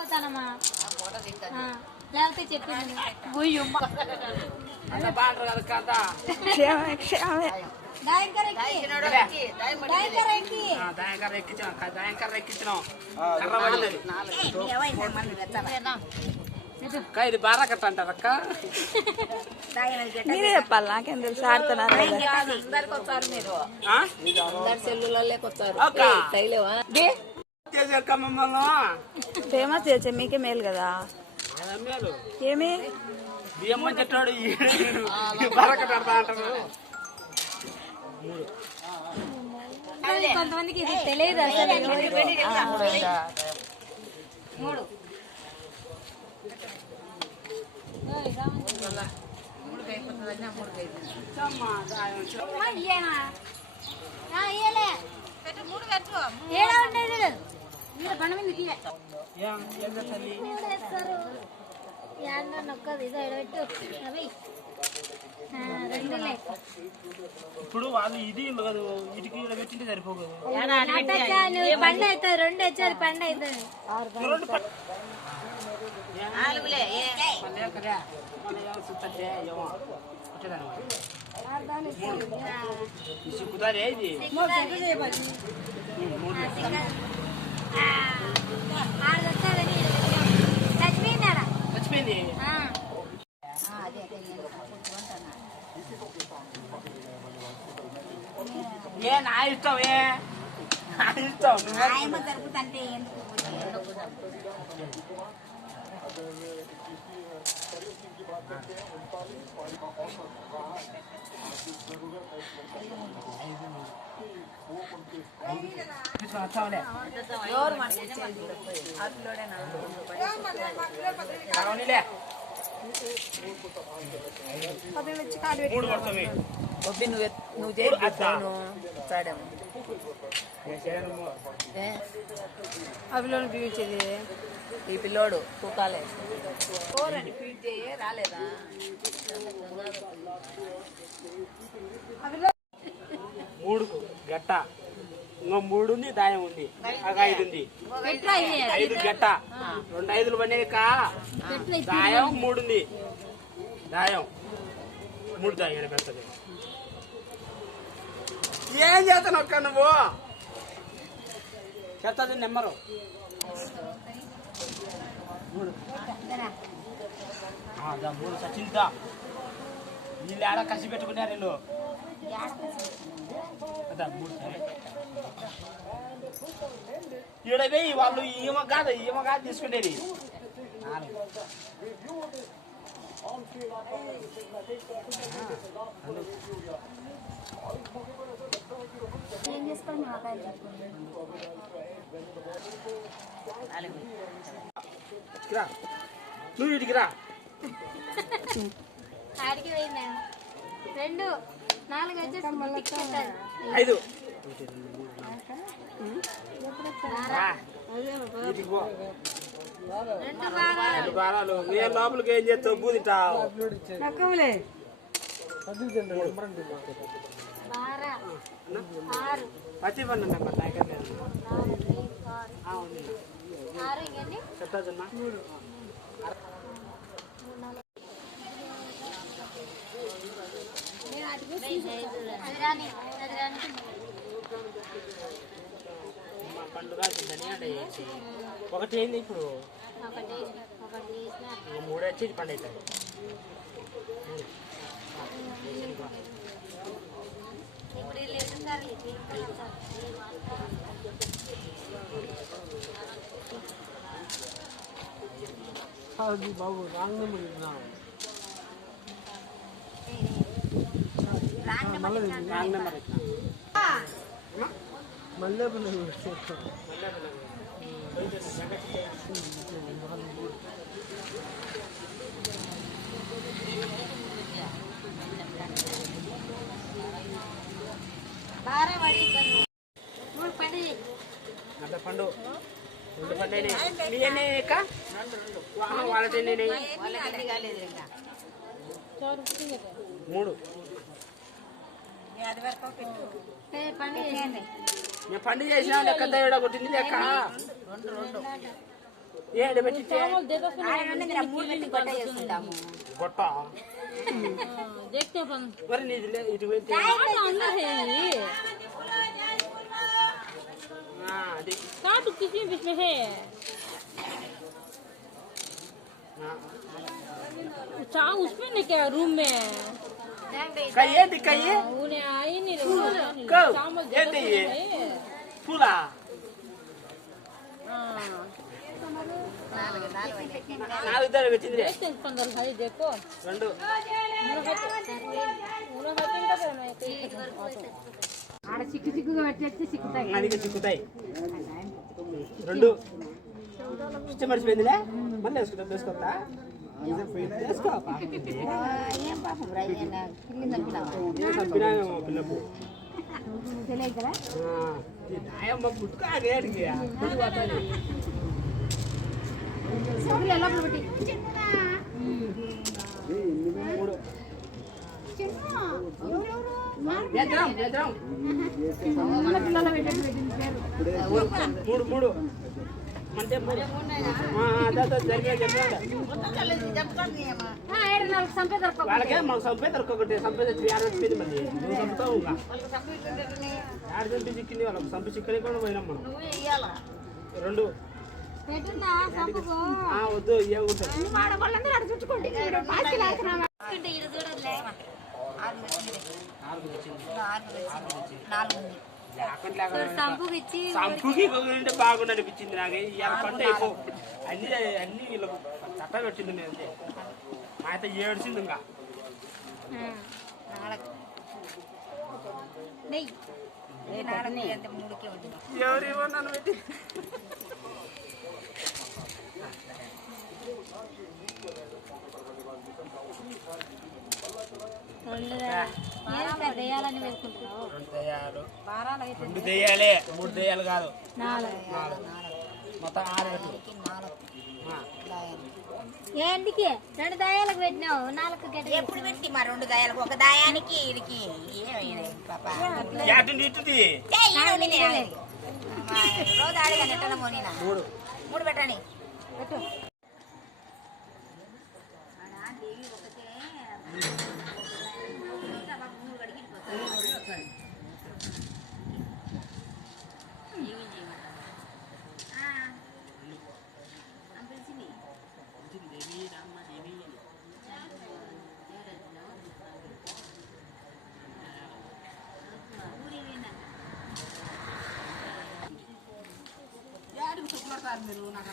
పోతానమ్మా లేకపోతే చెప్పింది ఇది బాగా కట్ట అంటారు అక్క. మీరే చెప్పాలి, నాకేం తెలుసు. ఆడుతున్నారు ఫేమస్ చేసే మీకే మేలు కదా. ఏమి బియ్యం చెట్టాడు బాగా కట్టాడుతా అంటారు. కొంతమందికి ఇది తెలియదు అసలు. మూడు ఏడా ఉండేది బండ మీద నొక్కదు ఇదో ఎడబెట్టు అవి ఇప్పుడు వాళ్ళు ఇది ఉండదు, ఇటుకి పెట్టింటే సరిపోదు. పండు అవుతుంది, రెండు వచ్చేది పండు అవుతుంది. చచ్చిపోయింది. ఏ నా ఇష్టం, ఏ నా ఇష్టం. జరుగుతుంటే ఎందుకు నువ్వు చేస్తాను అవిలోని పీల్చేది ఈ పిల్లోడు తూకాలే కోరని ఫీడ్ చేయ రాలేదా. మూడు గట్ట, ఇంకో మూడు ఉంది, దాయం ఉంది, ఒక 5 ఉంది. 5 గట్ట, 2 5లు పడినాక దాయం 3 ఉంది. దాయం 3 దాయం పెడుతుంది. ఏం చేస్తాను ఒక్క నువ్వు చెప్తాది నెంబరు 3 సచింతా. వీళ్ళు ఆడ కసి పెట్టుకున్నారు. వీళ్ళు ఈడవే వాళ్ళు ఈమె కాదు తీసుకునేది. ఏం చేసుకోండి నువ్వు ఇటుకి రా. ఆడికి పోయిందా 2 4 వచ్చేసి 5 2 వారాలు ఏ లోపలికి ఏం చేస్తావు? బూదింటావు పచ్చి పండు నెంబర్ చెప్తా జమ్మా. పండుగ ఒకటి ఏంది ఇప్పుడు 3 వచ్చి పండు అవుతాయి. బాబు రాంగ్ నెంబర్ మళ్ళీ పండు మూడు పండు చేసినా లెక్క కొట్టింది లెక్క ఏంటి పెట్టించే గొట్ట మరి నీది ఇటు పెట్టి అది उसमें नहीं क्या रूम में कही कही उन्हें आई नहीं फूला देखो చిక్కుతాయి రెండు ఇష్టం మర్చిపోయిందిలే మళ్ళీ వేసుకుంటా పిల్లకు పుట్టుక మూడు మూడు అంటే వాళ్ళకే మాకు సంపే దొరకొకటి సంపే తెచ్చింది మళ్ళీ నువ్వు చంపుతావు ఇంకా ఆడ చంపి చిక్కింది వాళ్ళకి చంపి చిక్కని కూడా పోయినాం మనం రెండు వద్దు ఏముంటుంది సంపుకి అంటే బాగుండి అనిపించింది నాకు ఇవాళ పంట అయిపో అన్ని అన్ని వీళ్ళకు చట్ట పెట్టింది నేను మా అయితే ఏడ్చింది ఇంకా ఎవరేమో నన్ను పెట్టి రెండు దెయ్యాలే మూడు దెయ్యాలు కాదు మొత్తం 6 పెట్టు ఏంటికి 2 దయాలకు పెట్టినావు 4 గడ్డ ఎప్పుడు పెట్టి మా 2 దయాలకు ఒక దయానికి ఇడికి రోజు ఆడగా నెట్టన మోనినా 3 పెట్టండి పెట్టు మీరు నాకు